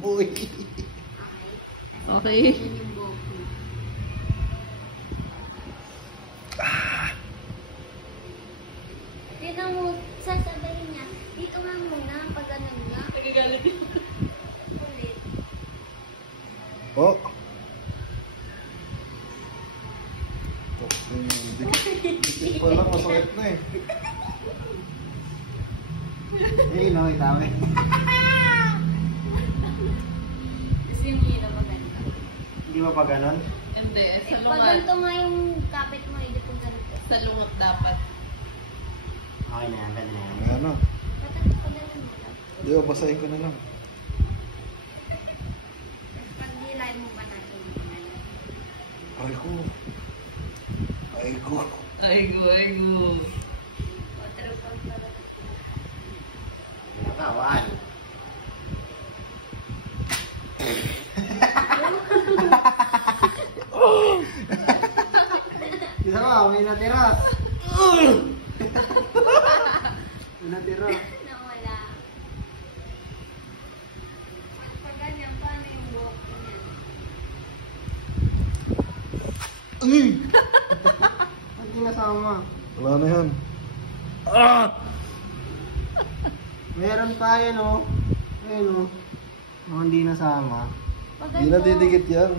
boy. Okay. Yan yung buhok mo. Tignan mo, sasabayin niya. Dito nga muna, pag ganun nga. Nagagalit yun. Ulit. Oh. Dikit pa lang, masakit na eh. Nakita mo eh. Gusto yung hila pa ganito. Hindi ba pa ganon? Hindi, sa Pag lungat. ganito nga yung kapit mo, hindi pag ganito. Sa lungat dapat. Okay na yan, pwede na yan. Ayan na. Pag ganun mo lang. Di ba, basahin ko na lang. Tapos pag nilay mo ba natin yung ganun? Ay ko. Ay ko. Aigo, aigo. O, pero pag pala. Nakawan. Isa mo, may natira. May natira. Nawala. Pag ganyan, paano yung buhok niya? Ba't di nasama? Wala na yan. Meron pa yan o. Ayun o. Mga hindi nasama. Pag Hindi na didikit yan.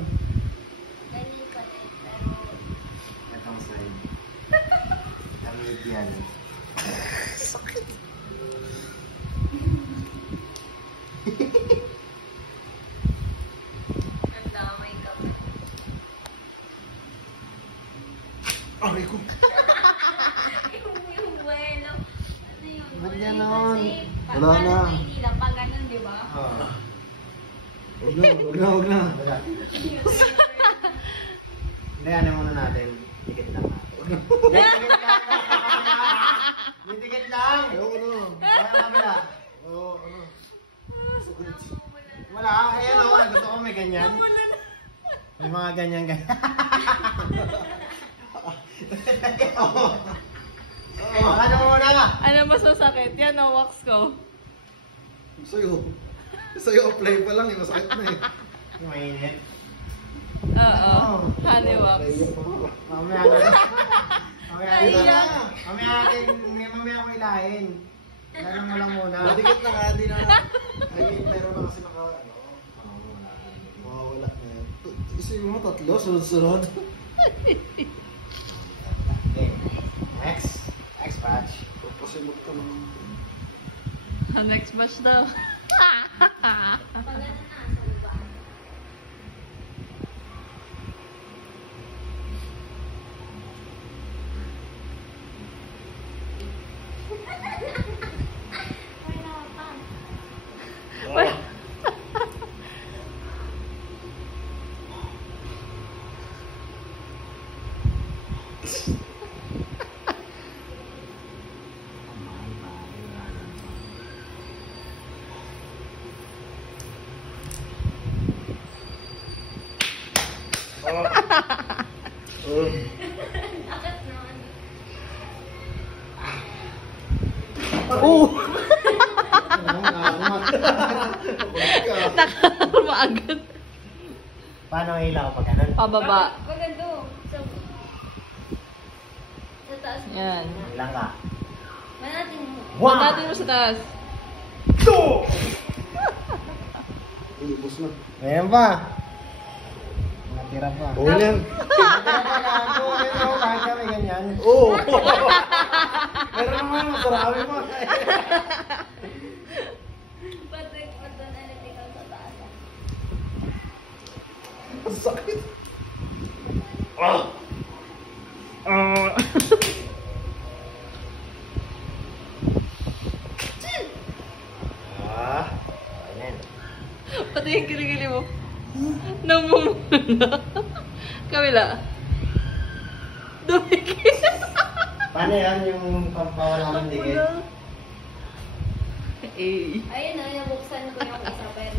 ganyan pa rin, pero Itong side. Damit yan. ang damay ka pa. Ay ko. Yung bueno. Ano yun? Ba't Wala ganon? yun kasi pag Wala na. ganun, hindi lang. Pag ganun, di ba? Oo. Huwag na, huwag na, huwag na. Wala. Hindi, ano muna natin. Tikit lang. Tikit lang! Ayoko na. Wala kamila. Oo, ano. Wala, ayan o. Gusto ko may ganyan. May mga ganyan. Ano muna ka? Ano mas masakit? Yan o, wax ko. Sa'yo. Sa'yo apply pa lang, yung masakit na eh. Mainit. Oo. Honey wax. Naiyak pa ako. Mamaya na. Naiyak. Mamaya ko ilahin. Meron mo lang muna. Madikit na nga, di na. Ay, meron na kasi naka, ano. Mawawala na yan. Isipin mo, tatlo, sunod-sunod. Okay. Next. Next batch. Papasimot ka naman. Next batch daw. Pag ganun na, sa baba. Wala pa. Akat naman. Oo! Nakarama agad. Paano ang ilaw pag ganun? Pababa. Pag ganito. Sa taas. Yan. Ilang ka? Manatin mo. Pagdating mo sa taas. Ulubos na. Meron pa. Natira pa. Oo yan. Natira pa na ako. Kahit kami ganyan. Oo! Meron naman, marami pa. Patrick, doon analytical sa taas. Ang sakit. Ayan. Pati yung kiligili mo. Namumula. Kabila. Dumikit. Paano yan yung pampawalan ng dikit? Eh. Ayun na, nabuksan ko yung isa pero